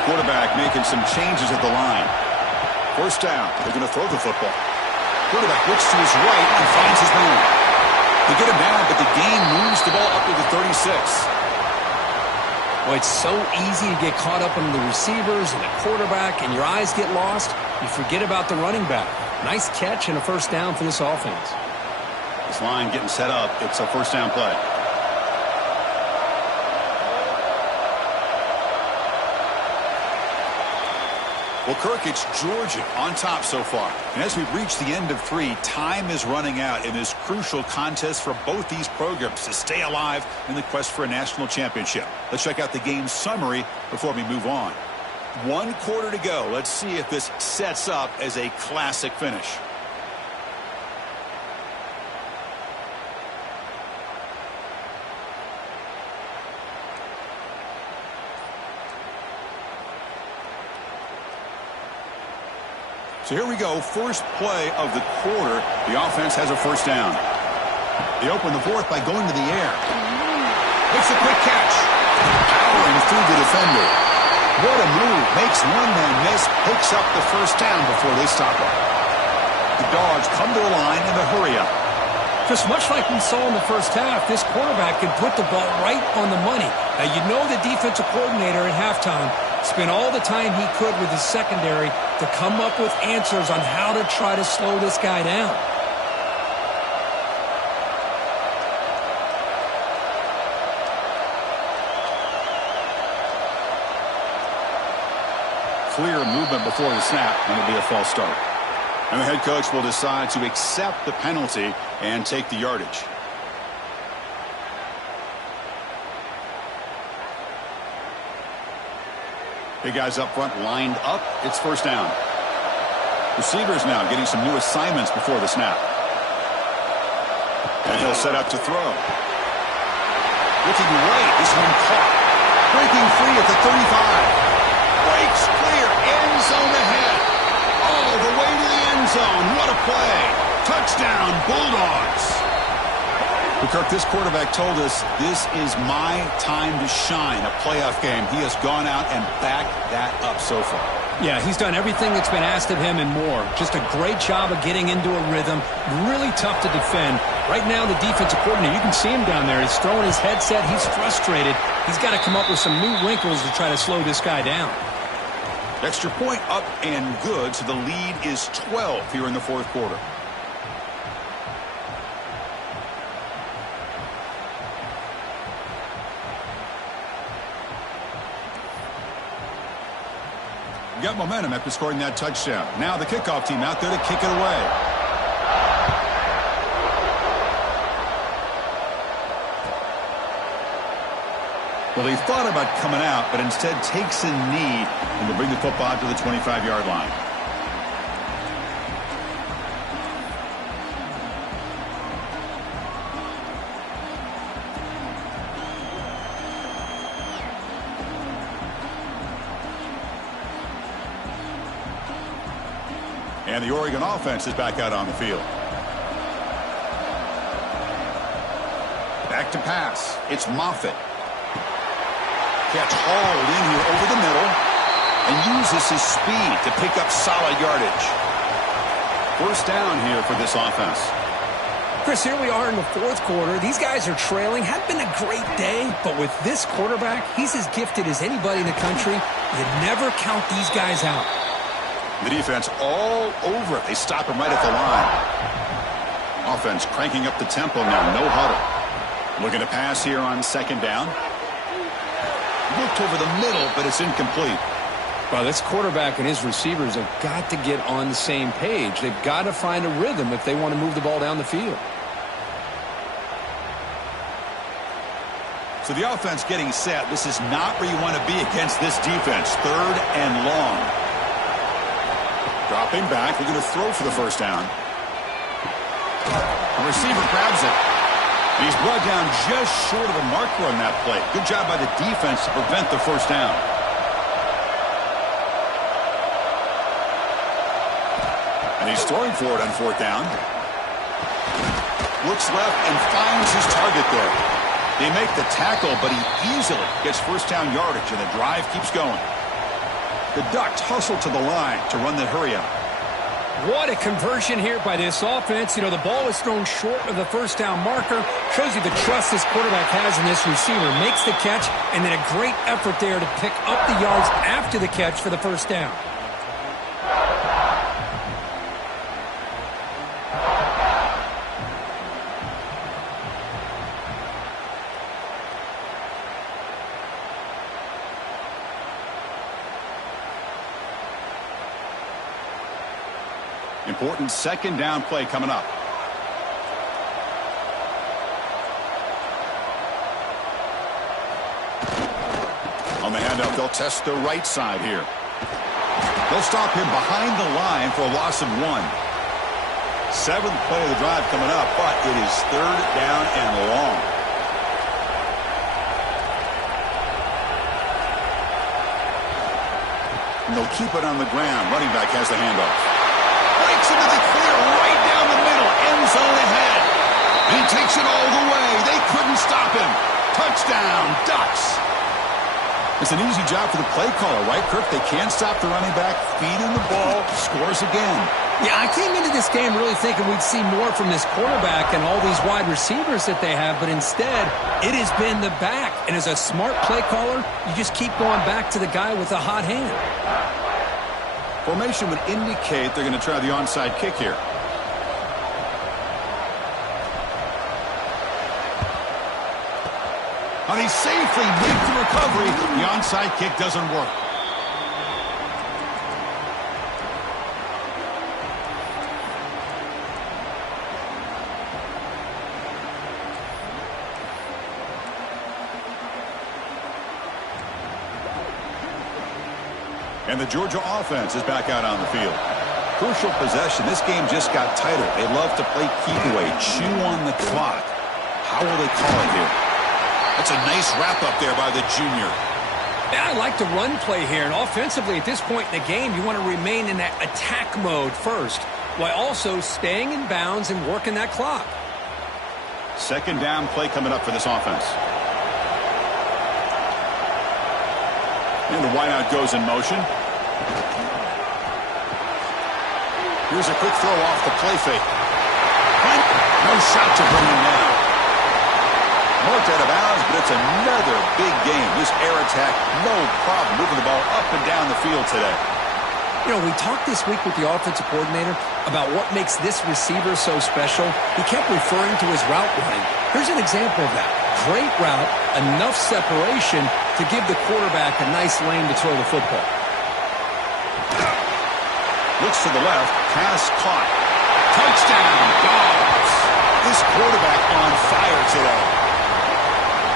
Quarterback making some changes at the line. First down. They're going to throw the football. Quarterback looks to his right and finds his man. They get him down, but the gain moves the ball up to the 36. Well, it's so easy to get caught up in the receivers and the quarterback, and your eyes get lost. You forget about the running back. Nice catch and a first down for this offense. This line getting set up. It's a first down play. Well, Kirk, it's Georgia on top so far. And as we've reached the end of 3, time is running out in this crucial contest for both these programs to stay alive in the quest for a national championship. Let's check out the game summary before we move on. 1 quarter to go. Let's see if this sets up as a classic finish. So here we go, first play of the quarter. The offense has a first down. They open the fourth by going to the air. It's a quick catch. Powering through the defender. What a move. Makes one man miss. Picks up the first down before they stop him. The Dogs come to the line in the hurry-up. Just much like we saw in the first half, this quarterback can put the ball right on the money. Now, you know the defensive coordinator at halftime spent all the time he could with his secondary to come up with answers on how to try to slow this guy down. Clear movement before the snap, and it'll be a false start. And the head coach will decide to accept the penalty and take the yardage. Big guys up front lined up. It's first down. Receivers now getting some new assignments before the snap. And he'll set up to throw. Looking right. This one caught. Breaking free at the 35. Breaks clear. End zone ahead. All the way to the end zone. What a play. Touchdown, Bulldogs. Well, Kirk, this quarterback told us this is my time to shine. A playoff game. He has gone out and backed that up so far. Yeah, he's done everything that's been asked of him and more. Just a great job of getting into a rhythm. Really tough to defend. Right now, the defensive coordinator, you can see him down there. He's throwing his headset. He's frustrated. He's got to come up with some new wrinkles to try to slow this guy down. Extra point up and good, so the lead is 12 here in the fourth quarter. Got momentum after scoring that touchdown. Now the kickoff team out there to kick it away. Well, he thought about coming out, but instead takes a knee and will bring the football to the 25-yard line. And the Oregon offense is back out on the field. Back to pass. It's Moffitt. Catch hauled in here over the middle and uses his speed to pick up solid yardage. First down here for this offense. Chris, here we are in the fourth quarter. These guys are trailing. Had been a great day, but with this quarterback, he's as gifted as anybody in the country. You never count these guys out. The defense all over it. They stop him right at the line. Offense cranking up the tempo now. No huddle. Looking to pass here on second down. Looked over the middle, but it's incomplete. Well, this quarterback and his receivers have got to get on the same page. They've got to find a rhythm if they want to move the ball down the field. So the offense getting set. This is not where you want to be against this defense. Third and long. Dropping back, looking to throw for the first down. The receiver grabs it. He's brought down just short of the marker on that play. Good job by the defense to prevent the first down. And he's throwing for it on fourth down. Looks left and finds his target there. They make the tackle, but he easily gets first down yardage, and the drive keeps going. The Ducks hustle to the line to run the hurry-up. What a conversion here by this offense. You know, the ball is thrown short of the first down marker. Shows you the trust this quarterback has in this receiver. Makes the catch, and then a great effort there to pick up the yards after the catch for the first down. Important second down play coming up. On the handoff, they'll test the right side here. They'll stop him behind the line for a loss of 1. Seventh play of the drive coming up, but it is third down and long. And they'll keep it on the ground. Running back has the handoff. Breaks into the clear right down the middle. End zone ahead. And he takes it all the way. They couldn't stop him. Touchdown, Ducks. It's an easy job for the play caller, right, Kirk? They can't stop the running back. Feed him the ball. Scores again. Yeah, I came into this game really thinking we'd see more from this quarterback and all these wide receivers that they have, but instead, it has been the back. And as a smart play caller, you just keep going back to the guy with a hot hand. Formation would indicate they're going to try the onside kick here. And he safely makes the recovery. The onside kick doesn't work. And the Georgia offense is back out on the field. Crucial possession. This game just got tighter. They love to play keep away, chew on the clock. How will they call it here? That's a nice wrap-up there by the junior. Yeah, I like the run play here. And offensively, at this point in the game, you want to remain in that attack mode first, while also staying in bounds and working that clock. Second down play coming up for this offense. And the wideout goes in motion. Here's a quick throw off the play fake. No shot to bring him down. Marked out of bounds, but it's another big game. This air attack, no problem moving the ball up and down the field today. You know, we talked this week with the offensive coordinator about what makes this receiver so special. He kept referring to his route running. Here's an example of that. Great route, enough separation to give the quarterback a nice lane to throw the football. Looks to the left, pass caught. Touchdown, Dogs. This quarterback on fire today.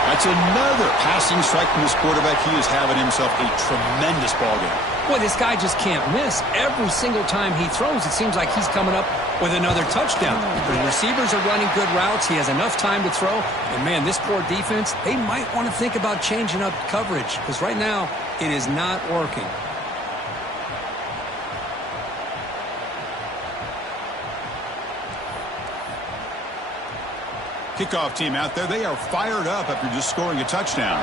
That's another passing strike from this quarterback. He is having himself a tremendous ballgame. Boy, this guy just can't miss. Every single time he throws, it seems like he's coming up with another touchdown. The receivers are running good routes. He has enough time to throw. And, man, this poor defense, they might want to think about changing up coverage because right now it is not working. Kickoff team out there, they are fired up after just scoring a touchdown.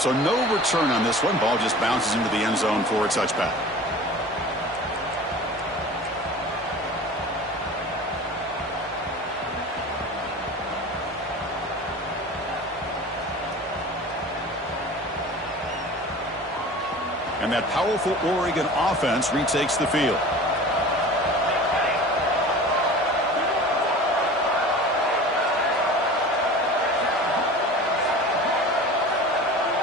So no return on this one. Ball just bounces into the end zone for a touchback. And that powerful Oregon offense retakes the field.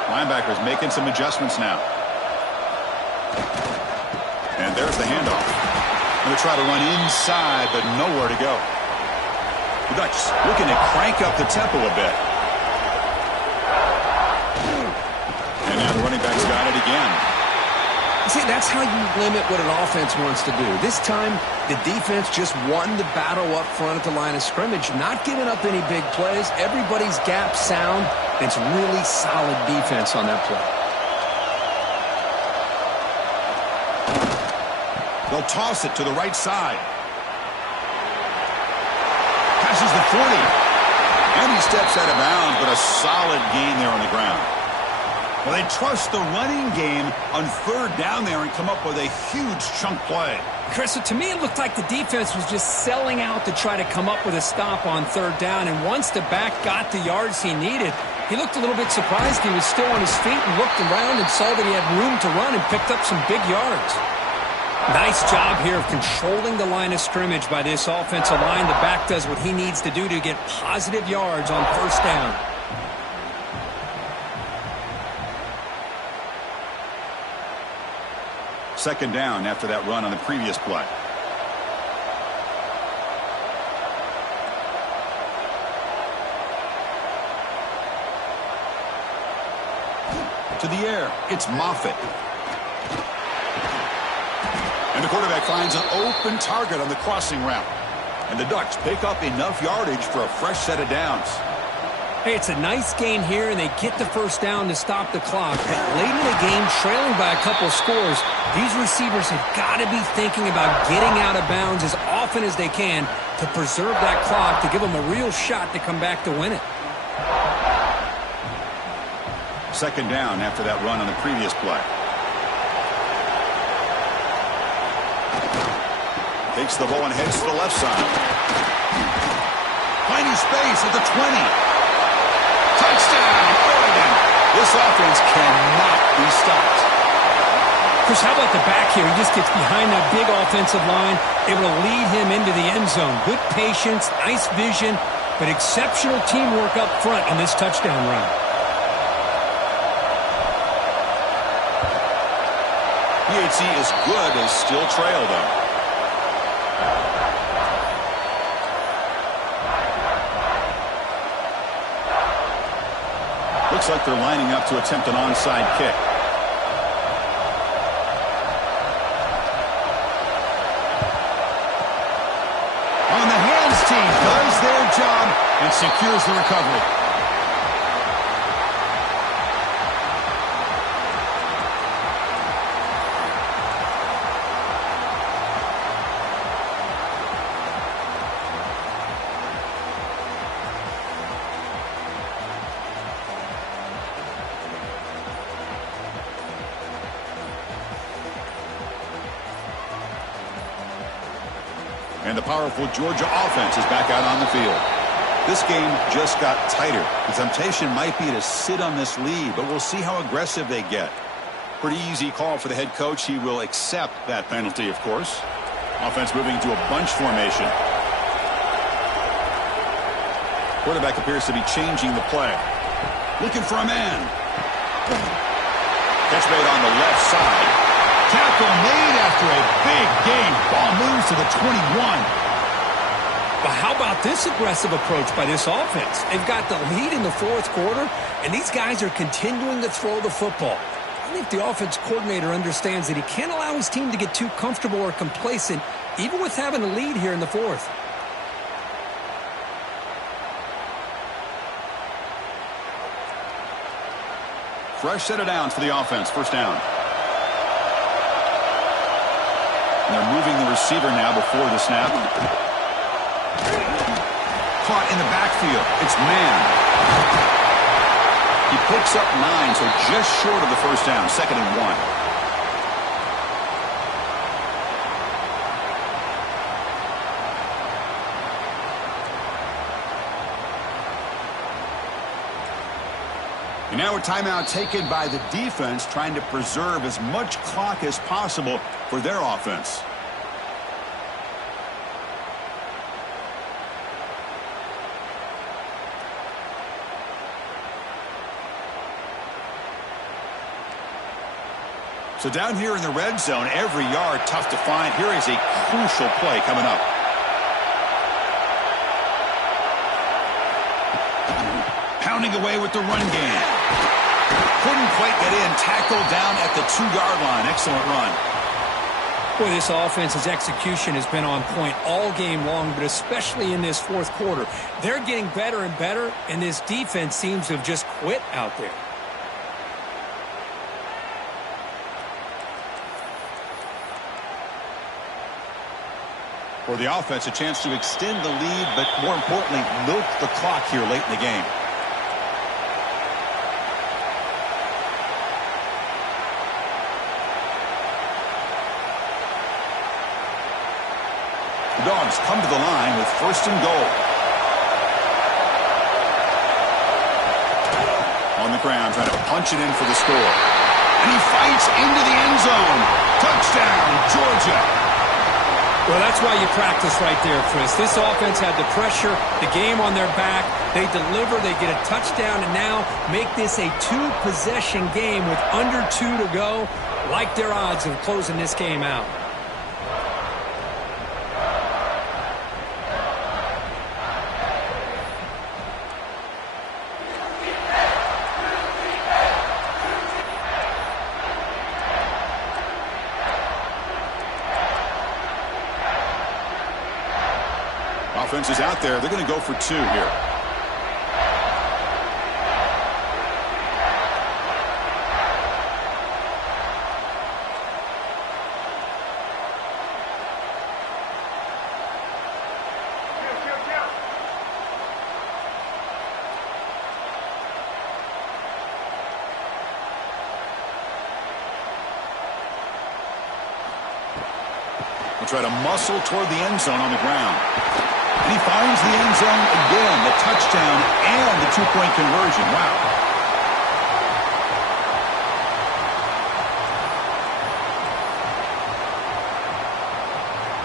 Linebackers making some adjustments now. And there's the handoff. Going to try to run inside, but nowhere to go. The Ducks looking to crank up the tempo a bit. And now the running back's got it again. See, that's how you limit what an offense wants to do. This time, the defense just won the battle up front at the line of scrimmage, not giving up any big plays. Everybody's gap sound. It's really solid defense on that play. They'll toss it to the right side. Passes the 40. And he steps out of bounds, but a solid gain there on the ground. Well, they trust the running game on third down there and come up with a huge chunk play. Chris, so to me it looked like the defense was just selling out to try to come up with a stop on third down. And once the back got the yards he needed, he looked a little bit surprised. He was still on his feet and looked around and saw that he had room to run and picked up some big yards. Nice job here of controlling the line of scrimmage by this offensive line. The back does what he needs to do to get positive yards on first down. Second down after that run on the previous play. To the air, it's Moffitt. And the quarterback finds an open target on the crossing route. And the Ducks pick up enough yardage for a fresh set of downs. Hey, it's a nice gain here, and they get the first down to stop the clock. But late in the game, trailing by a couple scores, these receivers have got to be thinking about getting out of bounds as often as they can to preserve that clock, to give them a real shot to come back to win it. Second down after that run on the previous play. Takes the ball and heads to the left side. Finding space at the 20. Touchdown, Oregon. This offense cannot be stopped. Chris, how about the back here? He just gets behind that big offensive line, able to lead him into the end zone. Good patience, nice vision, but exceptional teamwork up front on this touchdown run. PHC is good as still trail, though. Looks like they're lining up to attempt an onside kick. On the hands team does their job and secures the recovery. And the powerful Georgia offense is back out on the field. This game just got tighter. The temptation might be to sit on this lead, but we'll see how aggressive they get. Pretty easy call for the head coach. He will accept that penalty, of course. Offense moving into a bunch formation. Quarterback appears to be changing the play. Looking for a man. Catch made on the left side. Tackle made after a big gain. Ball moves to the 21. But how about this aggressive approach by this offense? They've got the lead in the fourth quarter, and these guys are continuing to throw the football. I think the offense coordinator understands that he can't allow his team to get too comfortable or complacent, even with having a lead here in the fourth. Fresh set of downs for the offense. First down. And they're moving the receiver now before the snap. Caught in the backfield. It's man. He picks up 9, so just short of the first down. 2nd and 1. And now a timeout taken by the defense, trying to preserve as much clock as possible for their offense. So down here in the red zone, every yard tough to find. Here is a crucial play coming up. Pounding away with the run game. Couldn't quite get in. Tackled down at the 2-yard line. Excellent run. Boy, this offense's execution has been on point all game long, but especially in this fourth quarter. They're getting better and better, and this defense seems to have just quit out there. For the offense, a chance to extend the lead, but more importantly, milk the clock here late in the game. The Dogs come to the line with 1st and goal. On the ground, trying to punch it in for the score. And he fights into the end zone. Touchdown, Georgia. Well, that's why you practice right there, Chris. This offense had the pressure, the game on their back. They deliver, they get a touchdown, and now make this a 2-possession game with under 2 to go. Like their odds of closing this game out. Offense is out there. They're going to go for 2 here. try to muscle toward the end zone on the ground. And he finds the end zone again, the touchdown and the two-point conversion. Wow.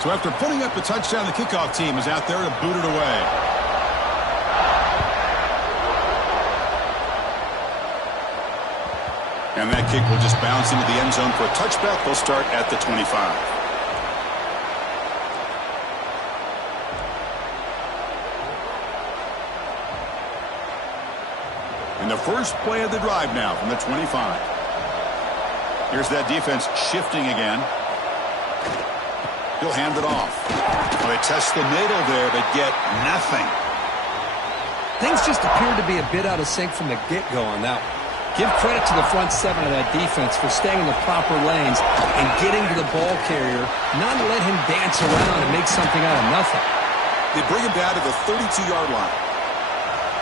So after putting up the touchdown, the kickoff team is out there to boot it away. And that kick will just bounce into the end zone for a touchback. They'll start at the 25. And the first play of the drive now from the 25. Here's that defense shifting again. He'll hand it off. Well, they test the middle there, but get nothing. Things just appear to be a bit out of sync from the get-go on that one. Give credit to the front seven of that defense for staying in the proper lanes and getting to the ball carrier, not to let him dance around and make something out of nothing. They bring him down to the 32-yard line.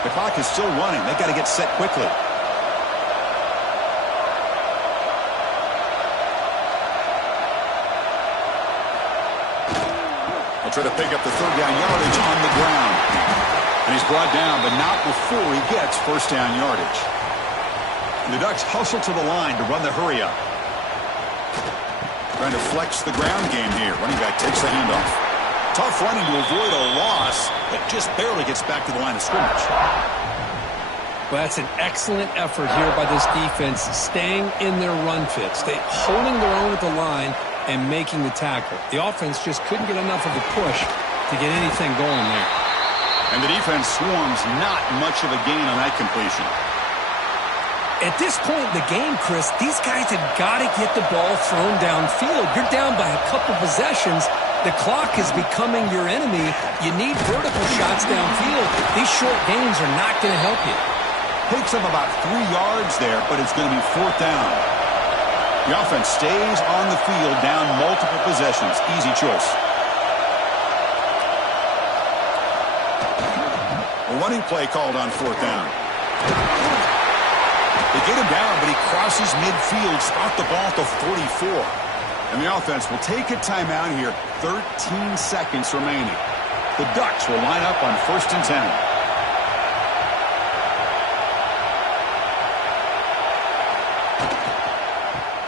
The clock is still running. They've got to get set quickly. They'll try to pick up the third down yardage on the ground. And he's brought down, but not before he gets first down yardage. And the Ducks hustle to the line to run the hurry up. Trying to flex the ground game here. Running back takes the handoff. Tough running to avoid a loss that just barely gets back to the line of scrimmage. Well, that's an excellent effort here by this defense, staying in their run fit, holding their own at the line and making the tackle. The offense just couldn't get enough of a push to get anything going there. And the defense swarms, not much of a gain on that completion. At this point in the game, Chris, these guys have got to get the ball thrown downfield. You're down by a couple possessions. The clock is becoming your enemy. You need vertical shots downfield. These short gains are not going to help you. Picks up about 3 yards there, but it's going to be fourth down. The offense stays on the field down multiple possessions. Easy choice. A running play called on fourth down. They get him down, but he crosses midfield, spot the ball to 44. And the offense will take a timeout here. 13 seconds remaining. The Ducks will line up on 1st and 10.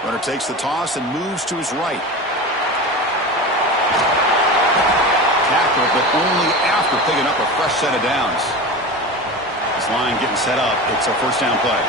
Runner takes the toss and moves to his right. Tackle, but only after picking up a fresh set of downs. This line getting set up. It's a first down play.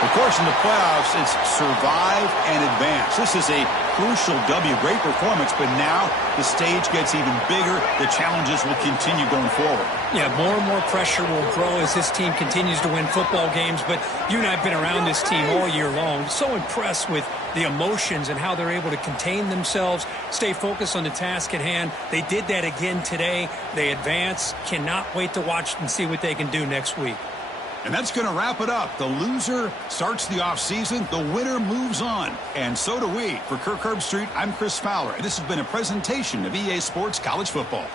Of course, in the playoffs, it's survive and advance. This is a crucial W. Great performance, but now the stage gets even bigger. The challenges will continue going forward. Yeah, more and more pressure will grow as this team continues to win football games, but you and I have been around this team all year long. So impressed with the emotions and how they're able to contain themselves, stay focused on the task at hand. They did that again today. They advance. Cannot wait to watch and see what they can do next week. And that's going to wrap it up. The loser starts the offseason. The winner moves on. And so do we. For Kirk Herbstreit, I'm Chris Fowler. And this has been a presentation of EA Sports College Football.